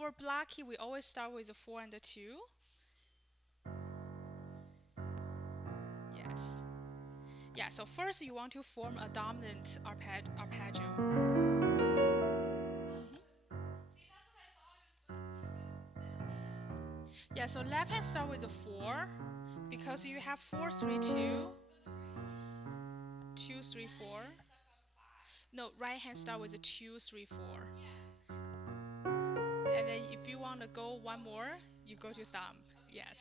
for block key, we always start with a 4 and a 2. Yes. Yeah, so first you want to form a dominant arpeggio. Yeah, so left hand start with a 4 because you have 4, 3, 2, 2, 3, 4. No, right hand start with a 2, 3, 4. And then if you want to go one more, you go to thumb. Yes.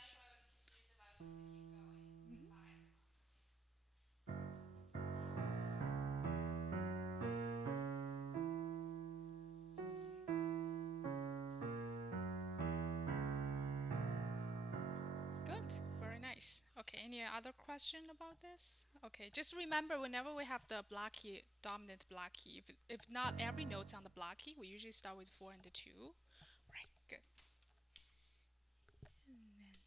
Good. Very nice. Okay, any other question about this? Okay, just remember whenever we have the block key, dominant block key, if not every note's on the block key, we usually start with 4 and the 2. Right, good. And then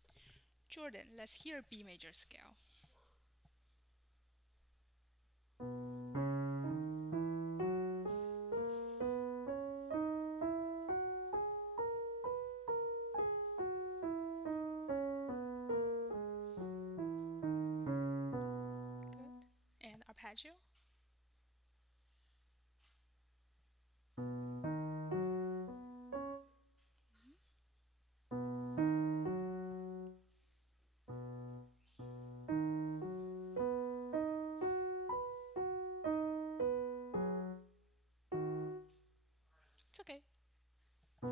Jordan, let's hear B major scale. Good. And arpeggio? It's okay. So,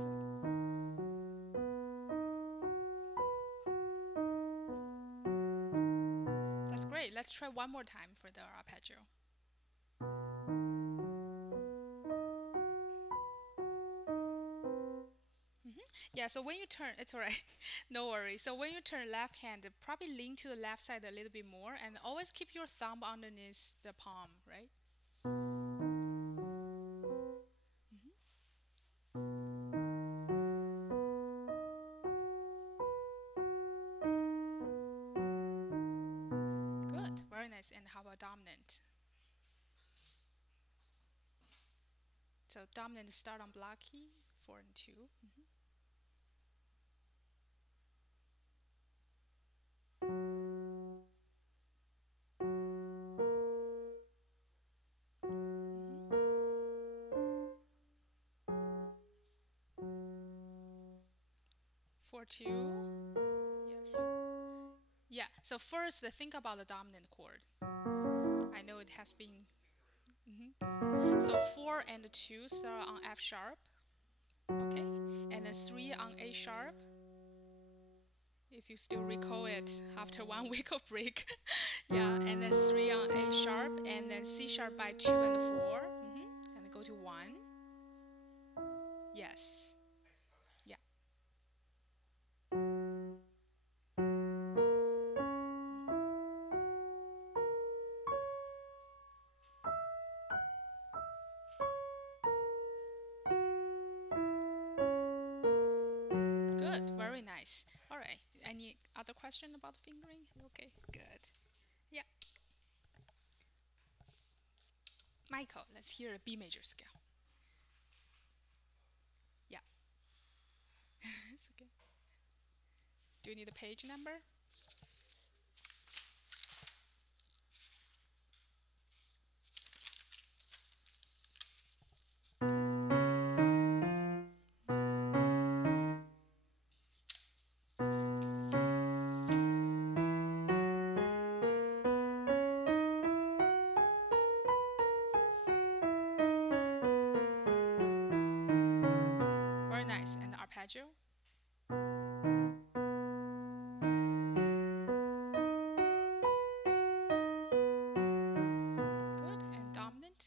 that's great. Let's try one more time for the arpeggio. Yeah, so when you turn, it's alright, no worries. So when you turn left hand, probably lean to the left side a little bit more and always keep your thumb underneath the palm, right? Good, very nice. And how about dominant? So dominant start on block key, 4 and 2. 4, 2. Yes. Yeah, so first think about the dominant chord. I know it has been. So 4 and 2 start on F sharp. Okay, and then 3 on A sharp. If you still recall it after 1 week of break. Yeah, and then 3 on A sharp, and then C sharp by 2 and 4. And then go to 1. Yes. Yeah. Good, very nice. All right, any other question about the fingering? Okay, good. Yeah. Michael, let's hear a B major scale. Yeah. It's okay. Do you need a page number? Very nice. And the arpeggio? Good. And dominant?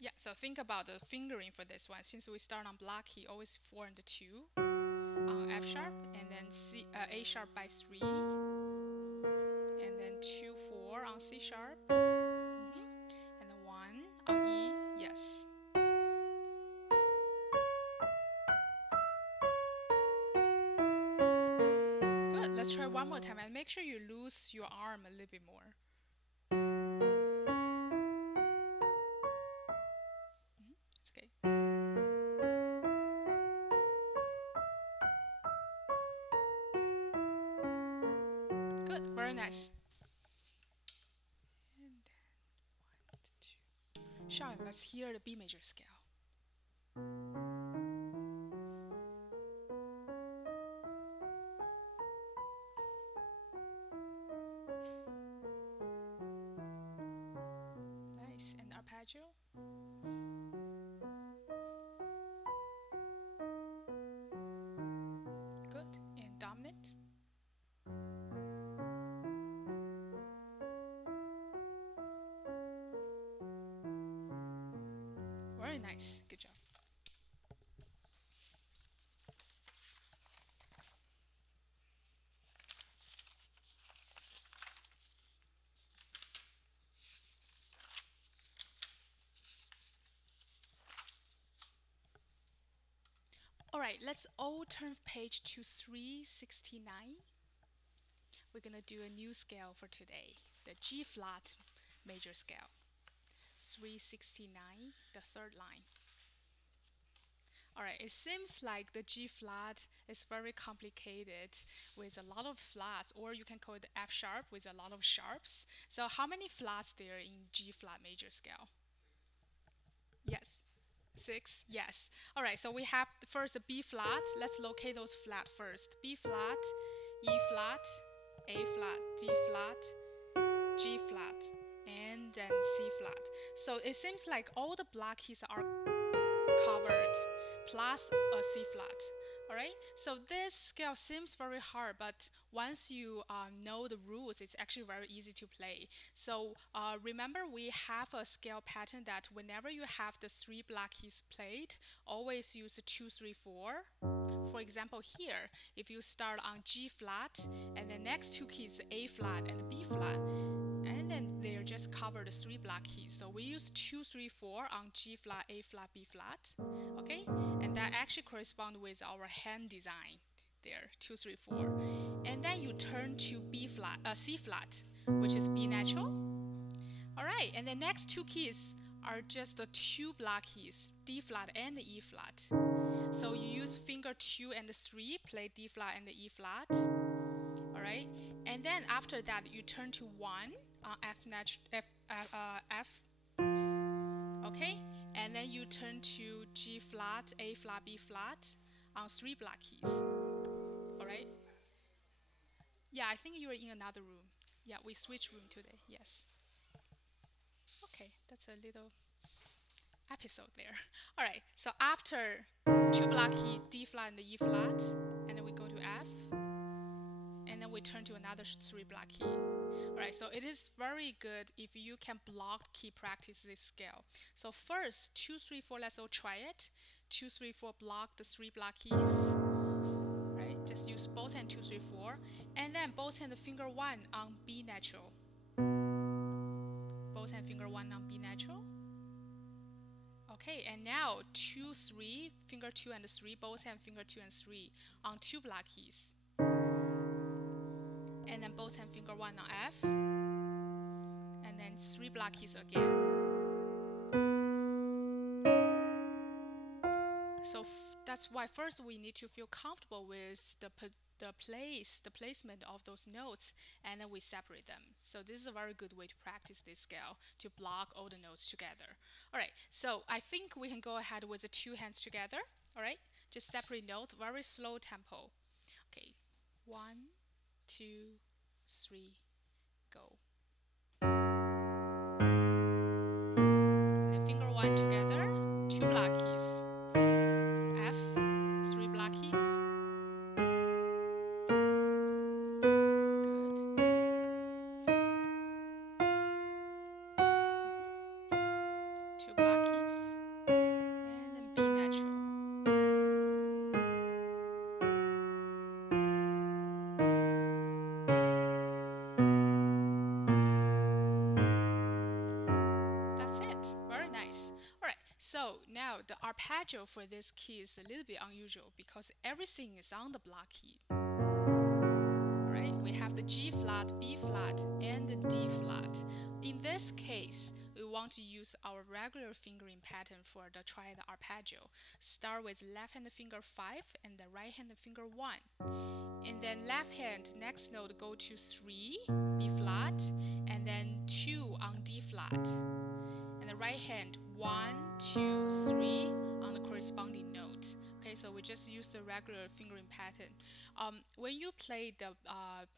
Yeah, so think about the fingering for this one. Since we start on block key, always 4 and 2 on F sharp, and then A sharp by 3, and then 2, 4 on C sharp, and then 1 on E, yes. Good, let's try one more time, and make sure you loose your arm a little bit more. Very nice. And then 1, 2. Sean, let's hear the B major scale. Nice. And arpeggio. Good. And dominant. Very nice. Good job. All right, let's all turn page to 369. We're gonna do a new scale for today, the G flat major scale. 369, the third line. All right, it seems like the G flat is very complicated with a lot of flats, or you can call it F sharp with a lot of sharps. So how many flats there in G flat major scale? Yes. 6, yes. All right, so we have first the B flat. Let's locate those flat first. B flat, E flat, A flat, D flat, G flat, and then C flat. So it seems like all the black keys are covered, plus a C flat. All right, so this scale seems very hard, but once you know the rules, it's actually very easy to play. So remember, we have a scale pattern that whenever you have the 3 black keys played, always use the 2, 3, 4. For example, here, if you start on G flat, and the next 2 keys, A flat and B flat, and then they're just covered 3 black keys. So we use 2, 3, 4 on G flat, A flat, B flat. Okay, and that actually corresponds with our hand design there, 2, 3, 4. And then you turn to B flat, C flat, which is B natural. All right, and the next 2 keys are just the 2 black keys, D flat and E flat. So you use finger 2 and 3, play D flat and E flat. All right, and then after that you turn to 1 on F. Okay, and then you turn to G flat, A flat, B flat on 3 black keys. All right. Yeah, I think you are in another room. Yeah, we switch room today. Yes. Okay, that's a little episode there. All right, so after 2 black key, D flat and E flat, and then we go to F, and then we turn to another 3 black key. All right, so it is very good if you can block key practice this scale. So first, 2, 3, 4, let's all try it. 2, 3, 4, block the 3 black keys. Right, just use both hand 2, 3, 4, and then both hand finger 1 on B natural. Both hand finger 1 on B natural. Okay, and now 2, 3, finger 2 and 3, both hand finger 2 and 3 on 2 black keys. And then both hand finger 1 on F, and then 3 black keys again. So that's why first we need to feel comfortable with the placement of those notes, and then we separate them. So this is a very good way to practice this scale, to block all the notes together. All right, so I think we can go ahead with the 2 hands together. All right, just separate note, very slow tempo. Okay, 1, 2, 3, go. And then finger 1 together, 2 black keys. F, 3 black keys. Good. 2 black keys. And then B natural. That's it. Very nice. All right. So now the arpeggio for this key is a little bit unusual because everything is on the block key. All right. We have the G flat, B flat, and the D flat. In this case, we want to use our regular fingering pattern for the try the arpeggio. Start with left hand finger 5 and the right hand finger 1. And then left hand, next note, go to 3, B flat, and then 2 on D flat. And the right hand, 1, 2, 3 on the corresponding note. Okay, so we just use the regular fingering pattern. When you play the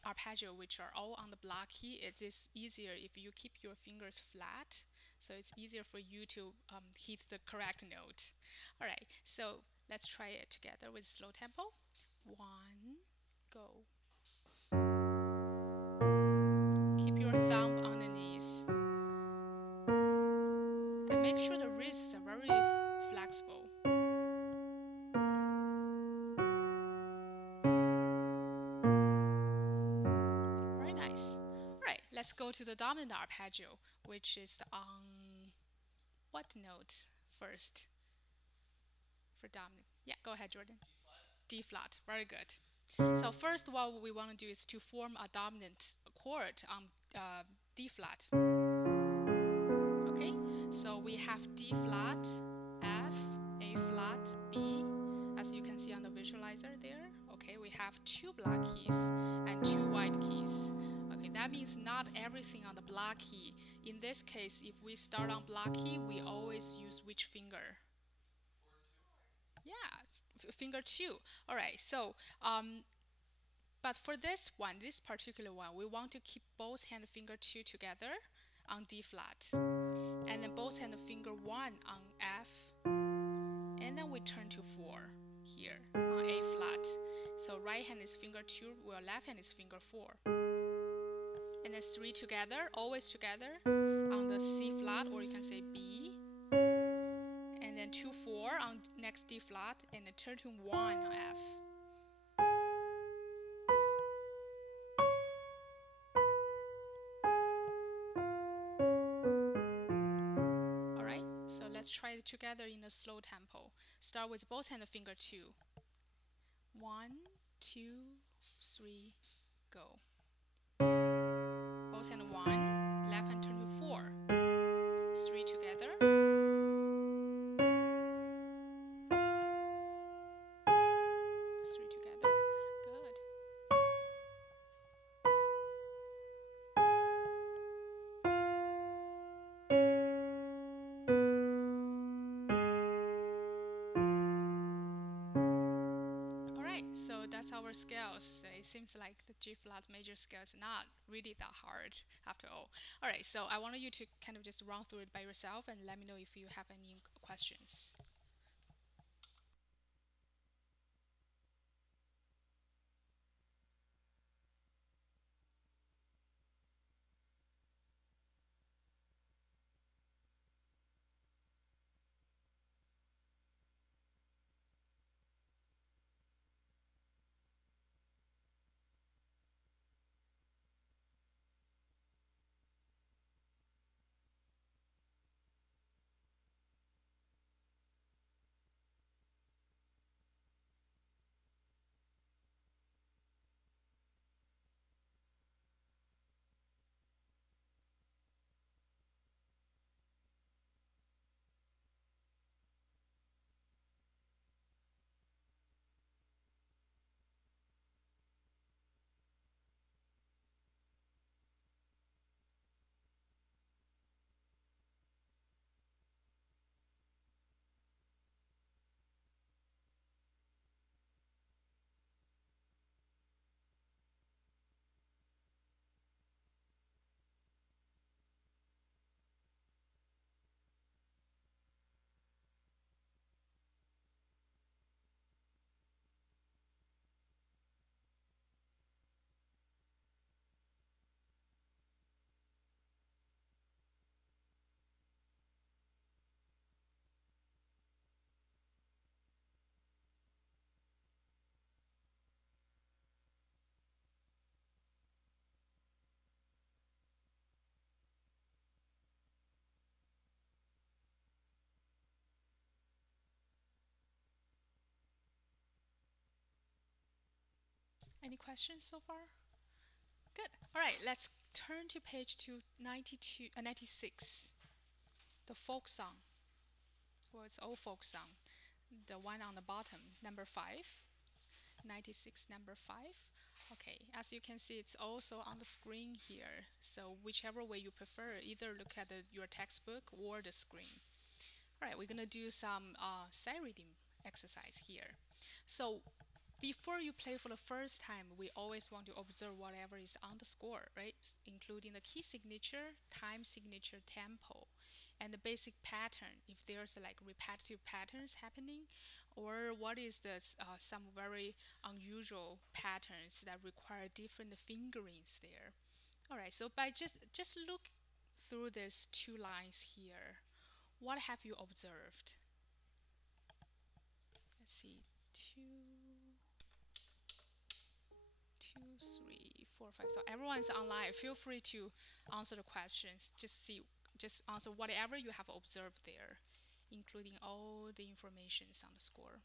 arpeggio, which are all on the block key, it is easier if you keep your fingers flat. So it's easier for you to hit the correct note. All right, so let's try it together with slow tempo. 1, go. Keep your thumb on the knees. And make sure the wrists are very flexible. Very nice. Alright, let's go to the dominant arpeggio, which is on what note first for dominant? Yeah, go ahead, Jordan. D flat. Very good. So first, what we want to do is to form a dominant chord on D flat. Okay, so we have D flat, F, A flat, B, as you can see on the visualizer there. Okay, we have 2 black keys and 2 white keys. Okay, that means not everything on the black key. In this case, if we start on black key, we always use which finger? Yeah, finger 2. All right, so but for this one, this particular one, we want to keep both hand finger 2 together on D flat, and then both hand finger 1 on F, and then we turn to 4 here on A flat. So right hand is finger 2, while left hand is finger 4. And then 3 together, always together on the C flat, or you can say B. And then 2, 4 on next D flat, and then turn to 1 on F. Alright, so let's try it together in a slow tempo. Start with both hand finger 2. 1, 2, 3, go. Both hand 1, left hand turn to 4. 3 together. 3 together. Good. Alright, so that's our scales. So it seems like the G flat major scale is not really that hard after all. Alright, so I wanted you to kind of just run through it by yourself and let me know if you have any questions. Any questions so far? Good. Alright, let's turn to page 96. The folk song. Well, it's old folk song. The one on the bottom, number 5. 96, number 5. Okay, as you can see, it's also on the screen here. So whichever way you prefer, either look at your textbook or the screen. All right, we're gonna do some sight reading exercise here. So before you play for the first time, we always want to observe whatever is on the score, right? Including the key signature, time signature, tempo, and the basic pattern. If there's like repetitive patterns happening, or what is this some very unusual patterns that require different fingerings there. All right, so by just look through these two lines here, what have you observed? Let's see, two, three, four, five. So everyone's online. Feel free to answer the questions. Just answer whatever you have observed there, including all the informations on the score.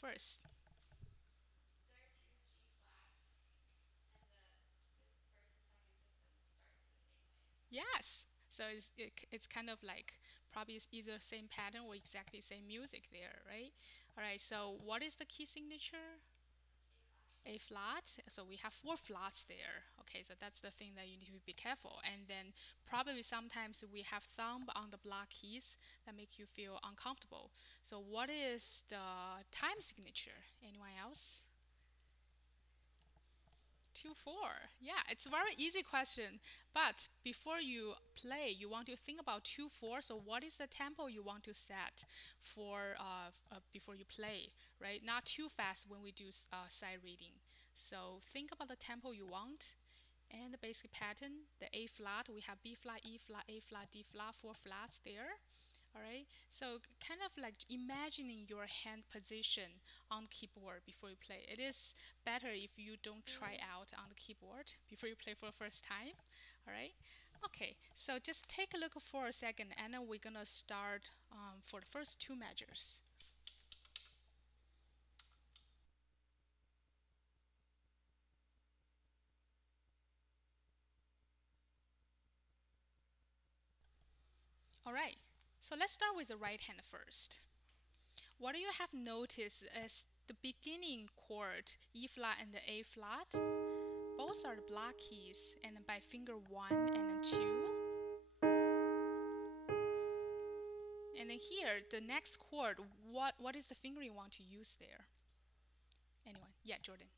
First, yes. So it's kind of like probably it's either same pattern or exactly same music there, right? All right. So what is the key signature? A flat. So we have four flats there. Okay, so that's the thing that you need to be careful. And then probably sometimes we have thumb on the block keys that make you feel uncomfortable. So what is the time signature? Anyone else? 2/4. Yeah, it's a very easy question. But before you play, you want to think about 2/4. So what is the tempo you want to set for before you play, right? Not too fast when we do sight reading. So think about the tempo you want and the basic pattern. The A flat, we have B flat, E flat, A flat, D flat, four flats there. All right, so kind of like imagining your hand position on the keyboard before you play. It is better if you don't try out on the keyboard before you play for the first time. All right, okay, so just take a look for a second and then we're gonna start for the first two measures. All right, so let's start with the right hand first. What you have noticed is the beginning chord, E flat and the A flat, both are the block keys, and then by finger 1 and then 2. And then here, the next chord, what is the finger you want to use there? Anyone? Yeah, Jordan.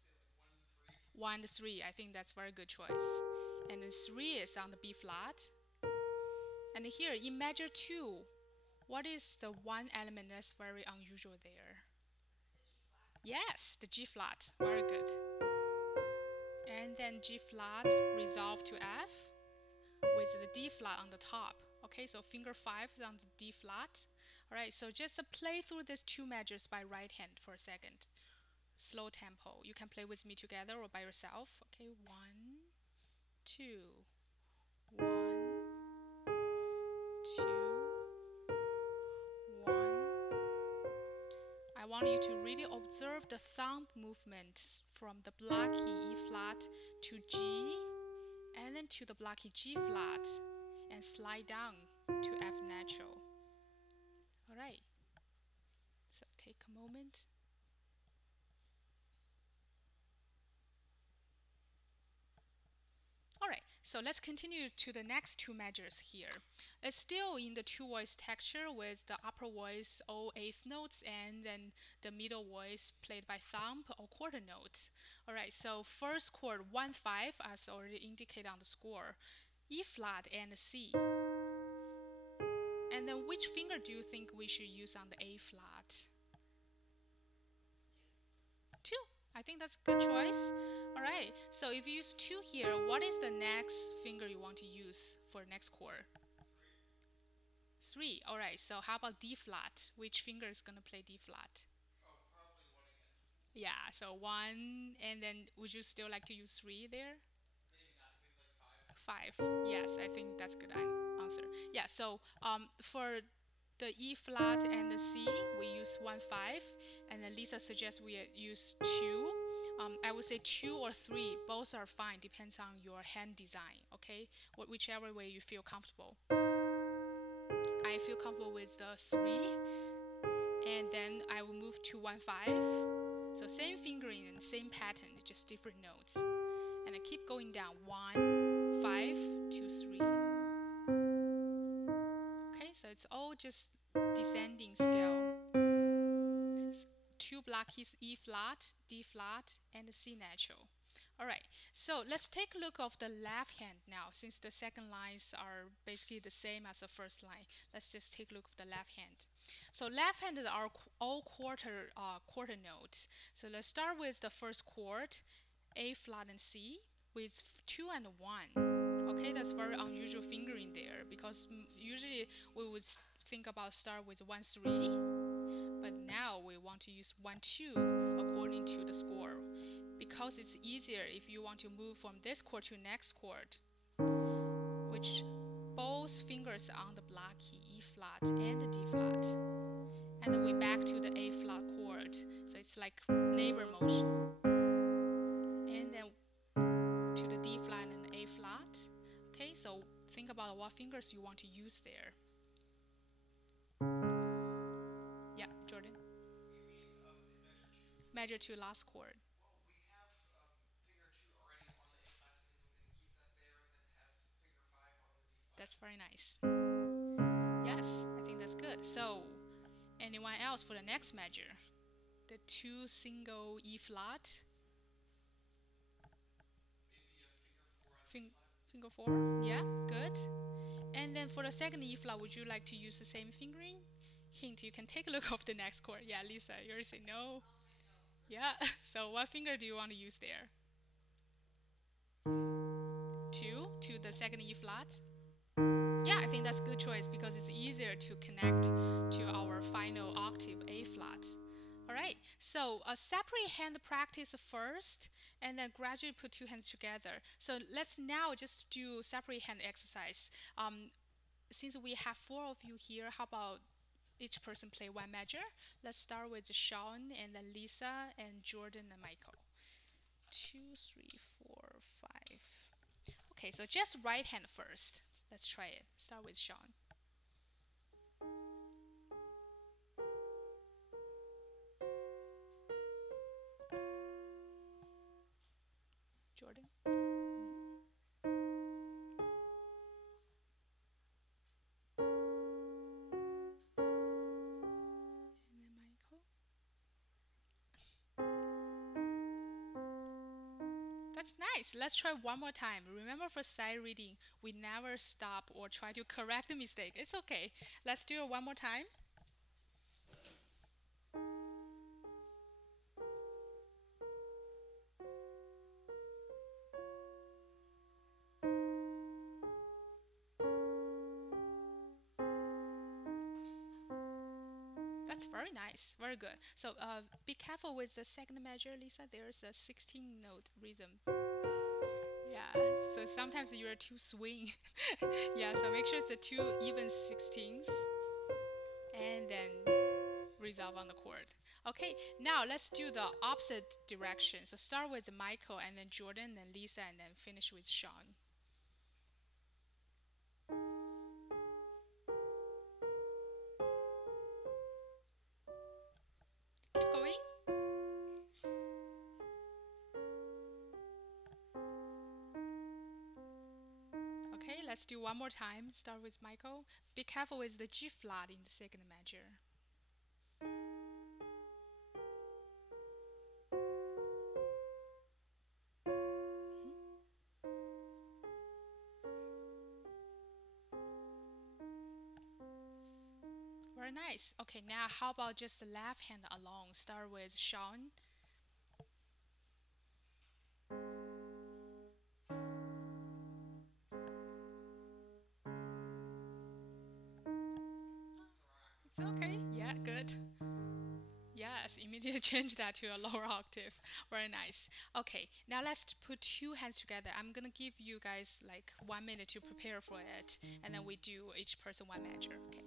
1 to 3. I think that's a very good choice. And then 3 is on the B flat. And here, in measure 2, what is the one element that's very unusual there? Yes, the G flat. Very good. And then G flat resolve to F with the D flat on the top. Okay, so finger 5 is on the D flat. All right, so just play through these two measures by right hand for a second. Slow tempo. You can play with me together or by yourself. Okay, 1, 2, 1, 2, 1. I want you to really observe the thumb movement from the block key E flat to G, and then to the block key G flat, and slide down to F natural. All right, so take a moment. All right, so let's continue to the next two measures here. It's still in the two voice texture with the upper voice all eighth notes and then the middle voice played by thumb or quarter notes. All right, so first chord 1/5 as already indicated on the score, E flat and C. And then which finger do you think we should use on the A flat? 2. I think that's a good choice. All right, so if you use 2 here, what is the next finger you want to use for next chord? 3. All right, so how about D flat? Which finger is going to play D flat? Oh, probably 1 again. Yeah, so 1, and then would you still like to use 3 there? Maybe not, maybe like 5. 5, yes, I think that's a good answer. Yeah, so for the E flat and the C, we use 1/5, and then Lisa suggests we use 2. I would say 2 or 3, both are fine, depends on your hand design, okay? Whichever way you feel comfortable. I feel comfortable with the 3, and then I will move to 1/5. So same fingering and same pattern, just different notes. And I keep going down. 1, 5, 2, 3. Okay, so it's all just descending scale. 2 block keys, E flat, D flat, and C natural. Alright, so let's take a look of the left hand now. Since the second lines are basically the same as the first line, let's just take a look of the left hand. So left hand are all quarter notes. So let's start with the first chord, A flat and C, with 2 and 1. Okay, that's very unusual fingering there, because usually we would think about start with 1, 3. But now we want to use 1, 2 according to the score, because it's easier if you want to move from this chord to next chord, which both fingers are on the block key, E flat and D flat. And then we back to the A flat chord. So it's like neighbor motion. And then to the D flat and A flat. Okay, so think about what fingers you want to use there. Yeah, Jordan. Measure 2 last chord. Well, we have finger 2 already on the A flat, so we can keep that there and then have finger 5 on the D flat. That's very nice. Yes, I think that's good. So, anyone else for the next measure? The 2 single E flat. Maybe Finger 4? Yeah, good. And then for the second E flat, would you like to use the same fingering? Hint, you can take a look of the next chord. Yeah, Lisa, you're saying no. Yeah, so what finger do you want to use there? 2 to the second E flat. Yeah, I think that's a good choice because it's easier to connect to our final octave A flat. Alright, so a separate hand practice first and then gradually put 2 hands together. So let's now just do separate hand exercise. Since we have 4 of you here, how about each person play one measure? Let's start with Sean and then Lisa and Jordan and Michael. 2, 3, 4, 5. Okay, so just right hand first. Let's try it. Start with Sean. Jordan. And then Michael. That's nice. Let's try one more time. Remember for sight reading, we never stop or try to correct the mistake. It's okay. Let's do it one more time. That's very nice. Very good. So be careful with the second measure, Lisa. There's a 16-note rhythm. Yeah, so sometimes you're too swing. Yeah, so make sure it's a 2 even 16ths. And then resolve on the chord. Okay, now let's do the opposite direction. So start with Michael and then Jordan, then Lisa, and then finish with Sean. Keep going. Okay, let's do one more time. Start with Michael. Be careful with the G flat in the second measure. Very nice. Okay, now how about just the left hand alone? Start with Sean. It's okay. Yeah, good. Yes, immediately change that to a lower octave. Very nice. Okay, now let's put 2 hands together. I'm gonna give you guys like 1 minute to prepare for it, and then we do each person one measure. Okay.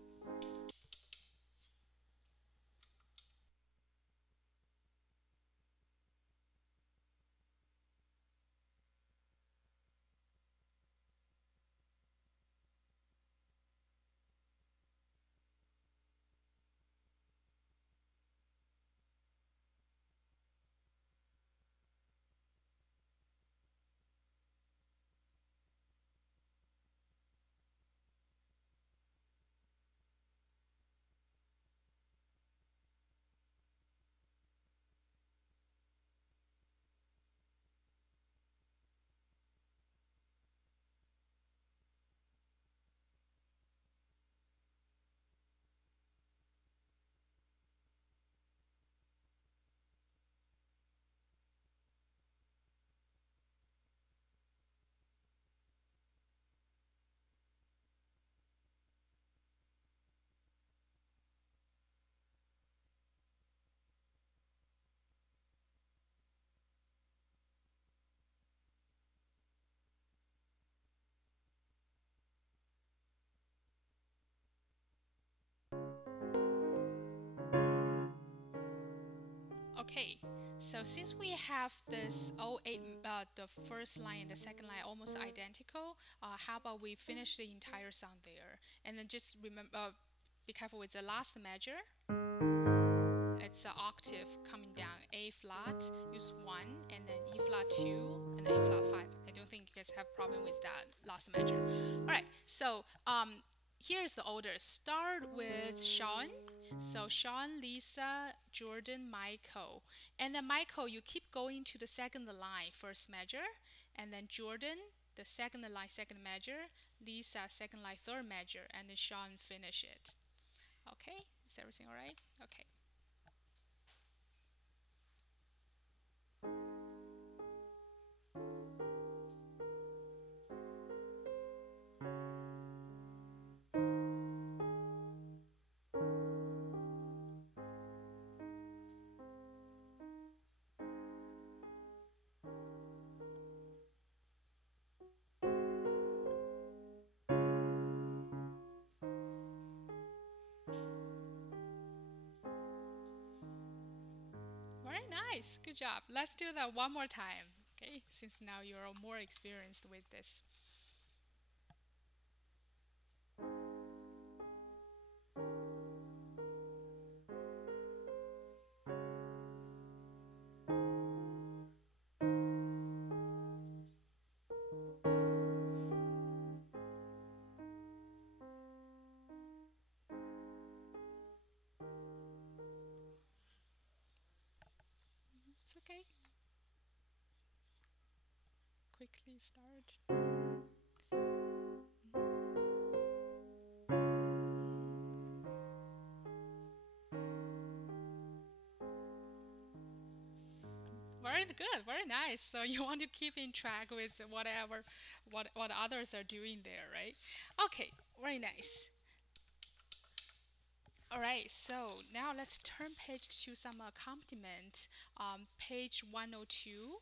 Okay, so since we have this 08, the first line and the second line almost identical, how about we finish the entire song there? And then just remember, be careful with the last measure. It's an octave coming down. A flat, use 1, and then E flat 2, and then A flat 5. I don't think you guys have problem with that last measure. All right, so here's the order. Start with Sean. So Sean, Lisa, Jordan, Michael. And then Michael, you keep going to the second line, first measure. And then Jordan, the second line, second measure. Lisa, second line, third measure. And then Sean, finish it. Okay, is everything all right? Okay. Very nice. Good job. Let's do that one more time. Okay, since now you're more experienced with this. It's okay. Quickly start. Very good. Very nice. So you want to keep in track with whatever, what others are doing there, right? Okay. Very nice. All right, so now let's turn page to some accompaniment. Page 102.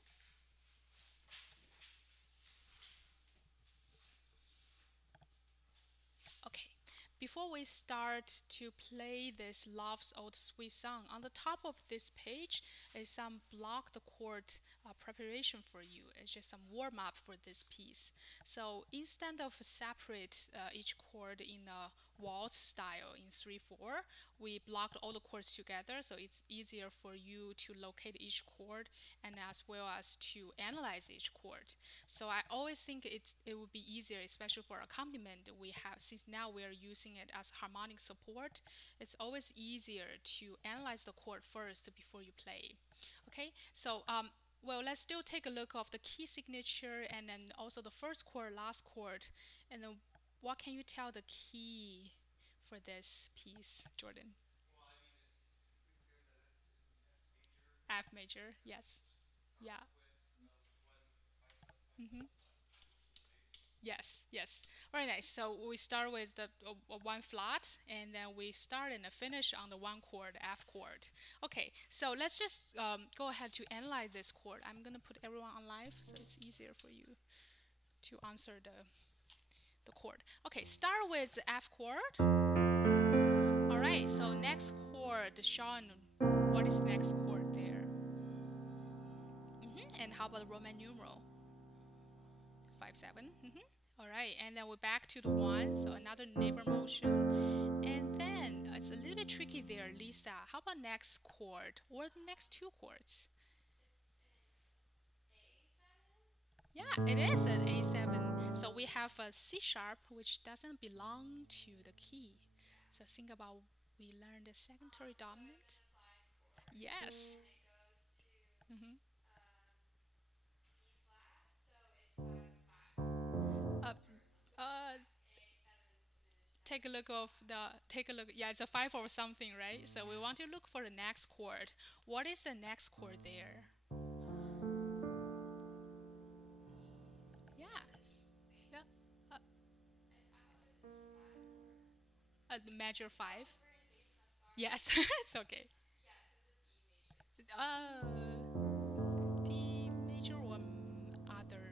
Okay, before we start to play this Love's Old Sweet Song, on the top of this page is some blocked chord preparation for you. It's just some warm up for this piece. So instead of separate each chord in a waltz style in 3/4, we blocked all the chords together, so it's easier for you to locate each chord and as well as to analyze each chord. So I always think it would be easier, especially for accompaniment. We have since now we are using it as harmonic support. It's always easier to analyze the chord first before you play. Okay, so well, let's still take a look of the key signature and then also the first chord, last chord, and then what can you tell the key for this piece, Jordan? Well, I mean, it's pretty clear that it's in F major, yes. Yeah. starts with 1 5 7 5 Mm-hmm. 7 1, which is the bass. Yes, yes. Very nice. So we start with the one flat, and then we start and finish on the one chord, F chord. Okay, so let's just go ahead to analyze this chord. I'm gonna put everyone on live, so it's easier for you to answer the chord. Okay, start with the F chord. All right. So next chord, Sean. What is next chord there? And how about Roman numeral? 5 7. All right, and then we're back to the 1, so another neighbor motion. And then it's a little bit tricky there, Lisa. How about next chord or the next two chords? Yeah, it is an A7. So we have a C sharp, which doesn't belong to the key. So think about we learned the secondary dominant. Yes. Mm-hmm. Uh, uh, take a look of the take a look. Yeah, it's a 5 or something, right? So we want to look for the next chord. What is the next chord there? Yeah, yeah. Uh, the major 5. Yes, it's okay. Uh, D major or other.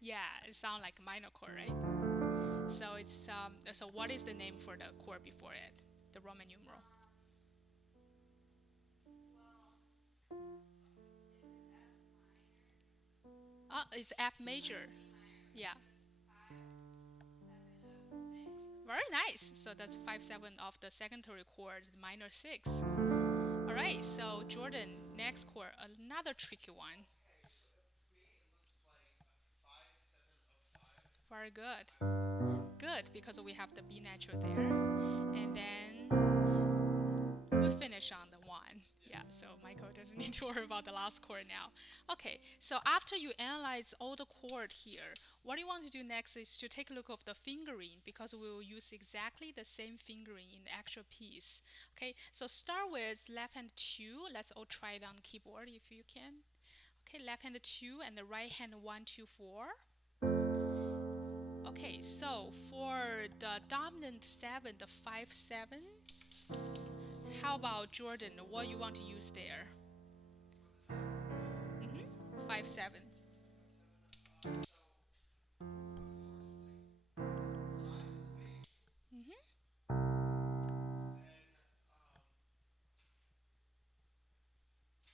Yeah, it sounds like a minor chord, right? So so what is the name for the chord before it? The Roman numeral. It's F major. Yeah. Very nice. So that's 5/7 of the secondary chord, minor 6. All right. So Jordan, next chord, another tricky one. Okay, so to me it looks like a 5/7 of 5. Very good. 5/7 of 5. Good, because we have the B natural there. And then we finish on the 1. Yeah. Yeah, so Michael doesn't need to worry about the last chord now. Okay, so after you analyze all the chord here, what you want to do next is to take a look of the fingering, because we will use exactly the same fingering in the actual piece. Okay, so start with left hand 2. Let's all try it on the keyboard if you can. Okay, left hand 2 and the right hand 1, 2, 4. Okay, so for the dominant 7, the 5/7, how about Jordan? What you want to use there? For the dominant 7. 5/7. 5/7 of 5. So for something high in the bass,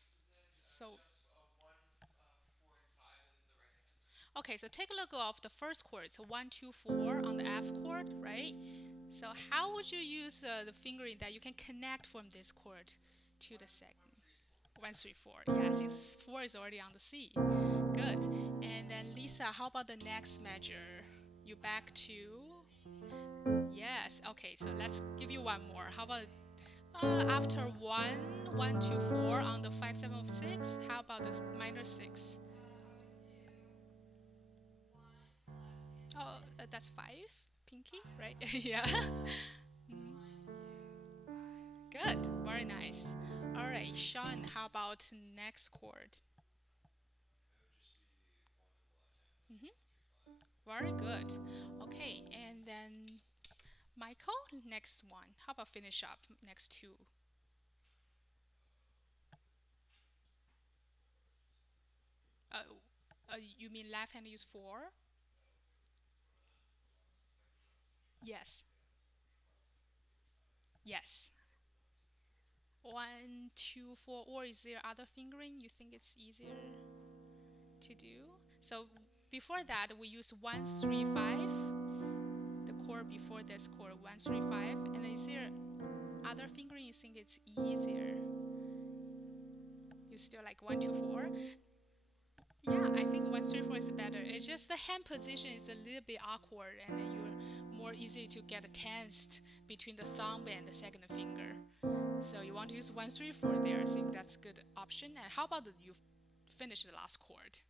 hmm then So just 1, 4, and 5 in the right hand. okay, so take a look of the first chord. So 1, 2, 4 on the F chord, right? So how would you use the fingering that you can connect from this chord to the second? 1, 3, 4. Yeah, since 4 is already on the C. Good. And then Lisa, how about the next measure? You back to yes. Okay, so let's give you one more. How about after 1, 1, 2, 4 on the 5/7 of 6? How about the minor 6? Oh, that's 5. Pinky, right? Yeah. Good. Very nice. All right, Sean, how about next chord? It would just be 1 in the left hand. hmm 1, 3, 5. Very good. Okay, and then Michael, next one. How about finish up next two? Uh, you mean left hand use 4? Yes. Yes. 1, 2, 4. Or is there other fingering you think it's easier to do? So before that, we use 1, 3, 5. The chord before this chord, 1, 3, 5. And is there other fingering you think it's easier? You still like 1, 2, 4? Yeah, I think 1, 3, 4 is better. It's just the hand position is a little bit awkward, and then you're more easy to get tensed between the thumb and the second finger. So you want to use 1, 3, 4 there. I think that's a good option. And how about you finish the last chord?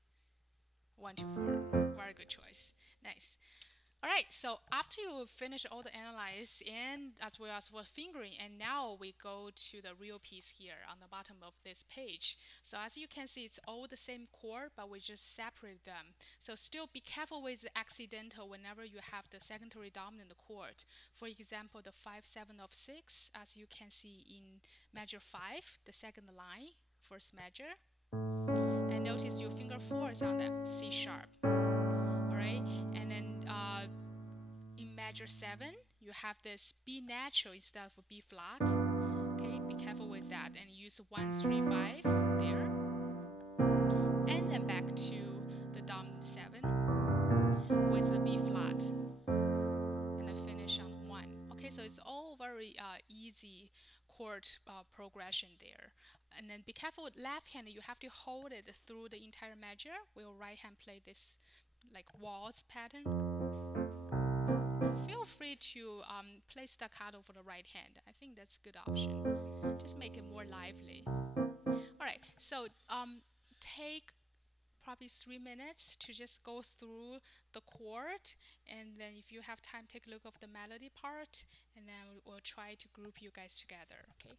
1, 2, 4. Very good choice. Nice. All right, so after you finish all the analyze and as well as for fingering, and now we go to the real piece here on the bottom of this page. So as you can see, it's all the same chord, but we just separate them. So still be careful with the accidental whenever you have the secondary dominant chord. For example, the 5/7 of 6, as you can see in measure 5, the second line, first measure. And notice your finger 4 is on the C sharp. All right, and then in measure 7, you have this B natural instead of B flat. Okay, be careful with that and use 1, 3, 5 there. And then back to the dominant 7 with the B flat. And then finish on 1. Okay, so it's all very easy chord progression there. And then be careful with left hand, you have to hold it through the entire measure, while right hand play this like waltz pattern. Feel free to play staccato for the right hand. I think that's a good option. Just make it more lively. All right, so take probably 3 minutes to just go through the chord, and then if you have time, take a look of the melody part, and then we'll try to group you guys together. Okay.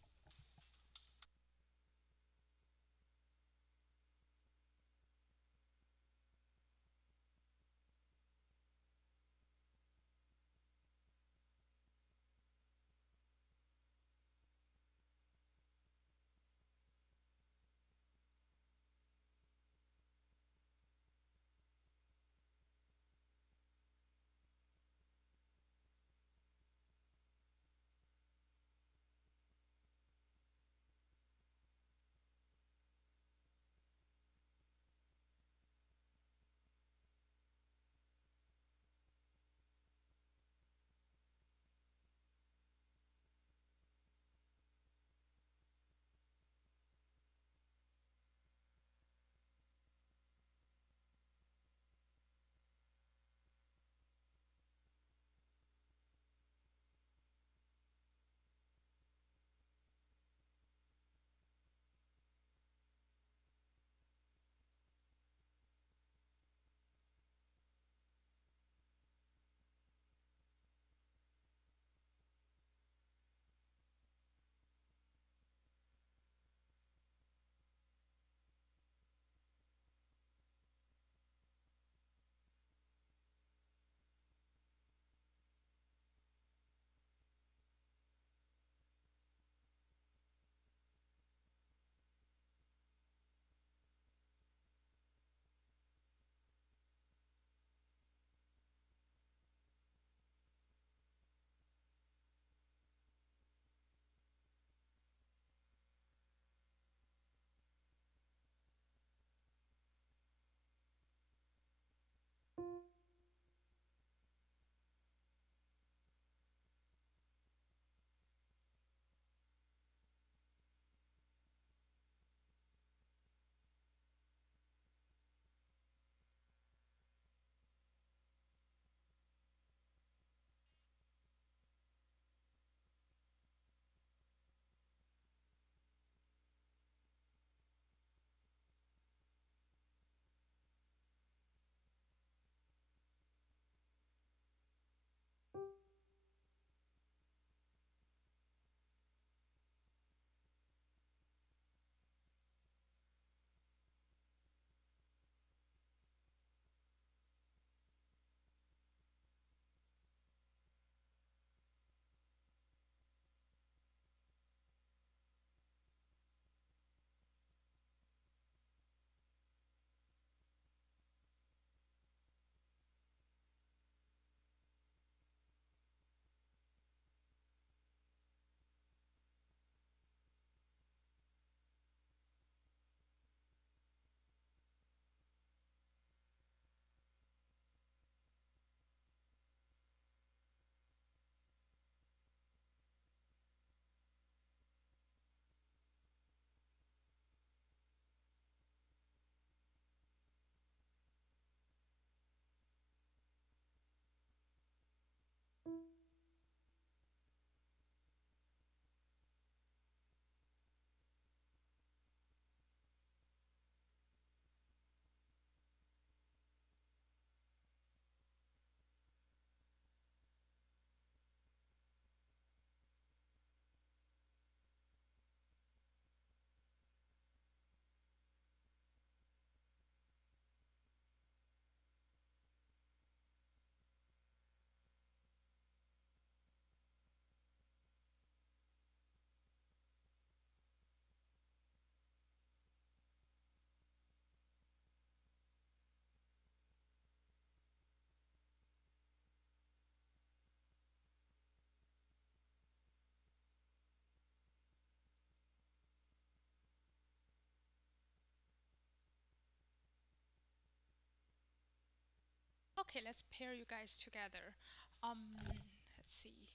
Okay, let's pair you guys together. Let's see.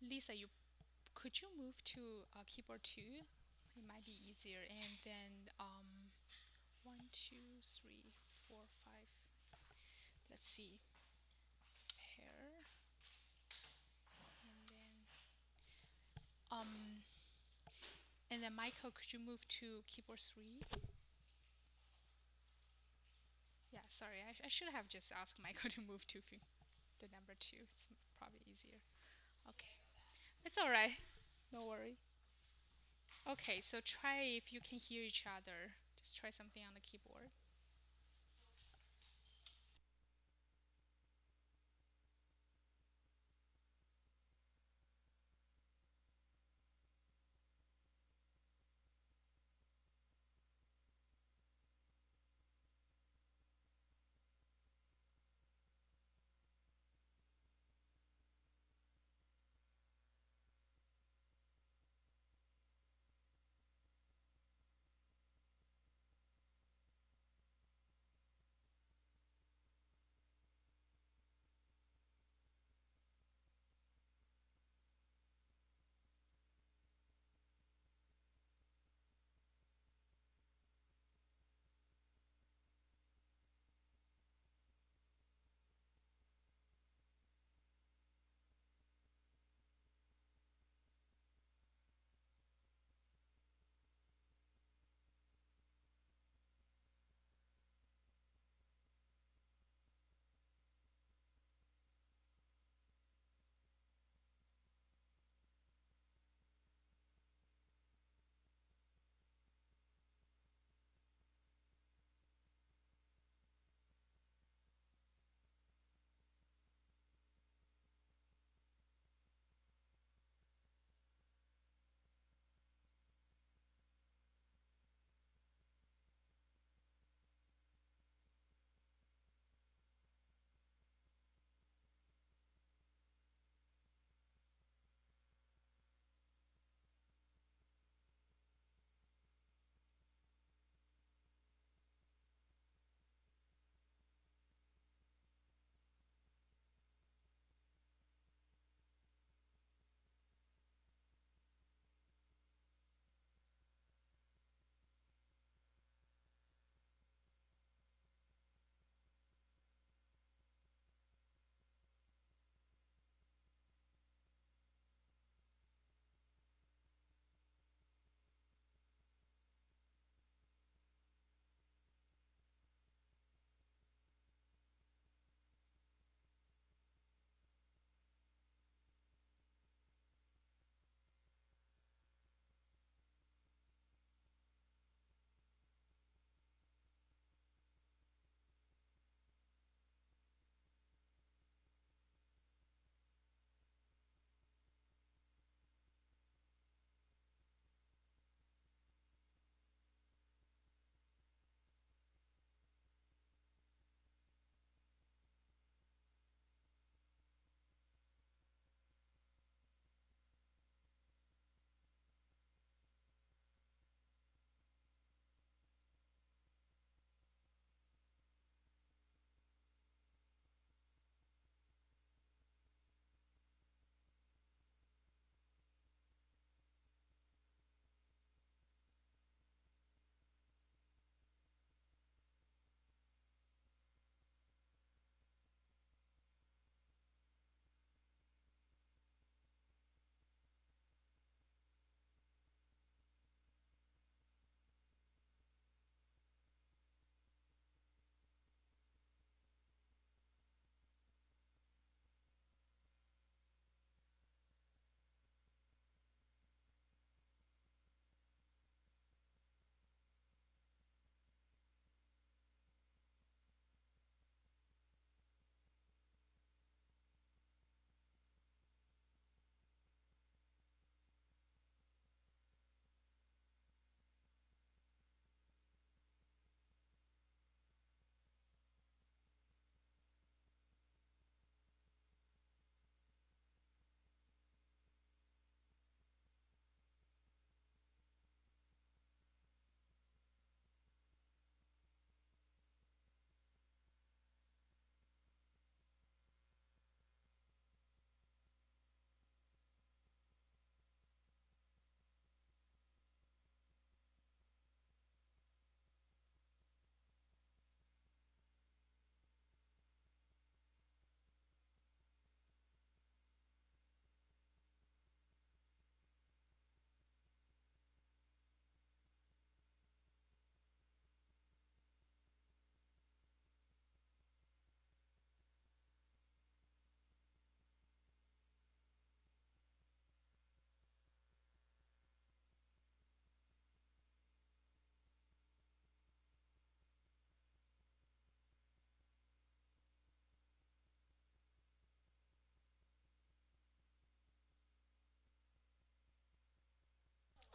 Lisa, you could you move to keyboard 2? It might be easier. And then 1, 2, 3, 4, 5. Let's see. Pair. And then um and then Michael, could you move to keyboard 3? Yeah, sorry. I should have just asked Michael to move to the number 2. It's probably easier. Okay. It's all right. No worry. Okay, so try if you can hear each other. Just try something on the keyboard.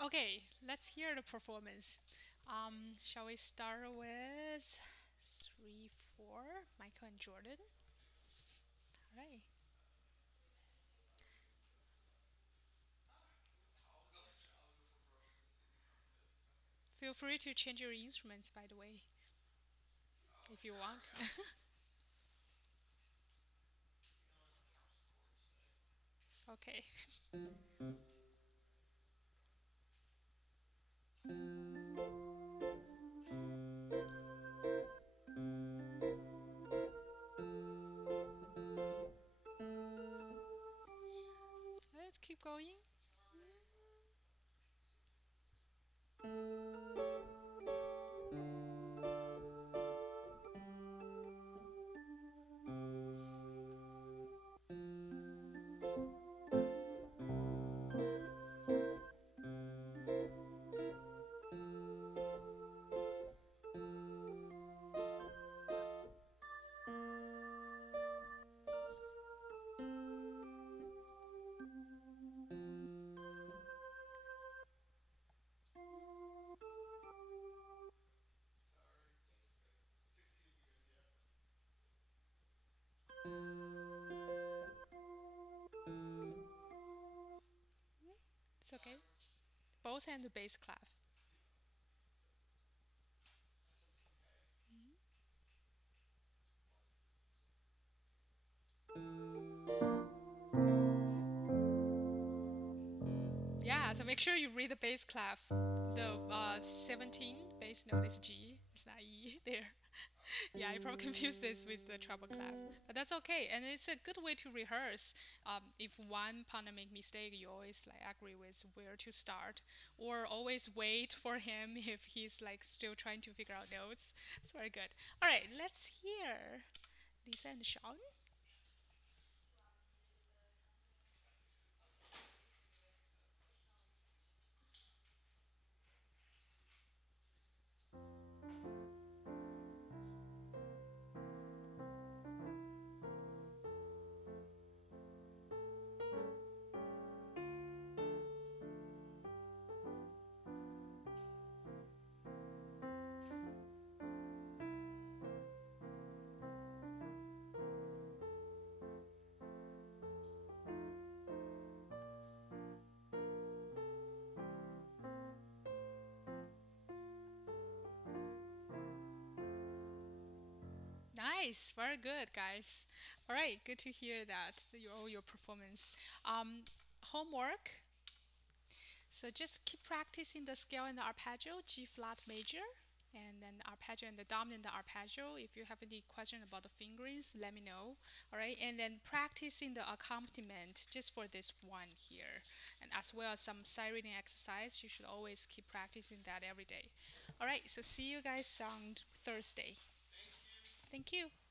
Okay, let's hear the performance. Shall we start with 3-4, Michael and Jordan? All right. I'll go for broke and see the competition. Okay. Feel free to change your instruments, by the way, Oh, if you sure. want. Yeah. Feeling the harpsichord today. Okay. Let's keep going. Sorry. 16 would be good, yeah. It's okay. Both hand to bass clef. SMPK. Yeah, so make sure you read the bass clef. The 17 bass note is G, it's not E there. Yeah, I probably confused this with the treble clef, but that's okay. And it's a good way to rehearse. If one partner make mistake, you always like agree with where to start, or always wait for him if he's like still trying to figure out notes. It's very good. All right, let's hear Lisa and Sean. Nice, very good, guys. All right, good to hear that all your performance. Homework. So just keep practicing the scale and the arpeggio, G flat major, and then the arpeggio and the dominant arpeggio. If you have any question about the fingerings, let me know. All right, and then practicing the accompaniment just for this one here, and as well as some sight reading exercise. You should always keep practicing that every day. All right, so see you guys on Thursday. Thank you. Thank you.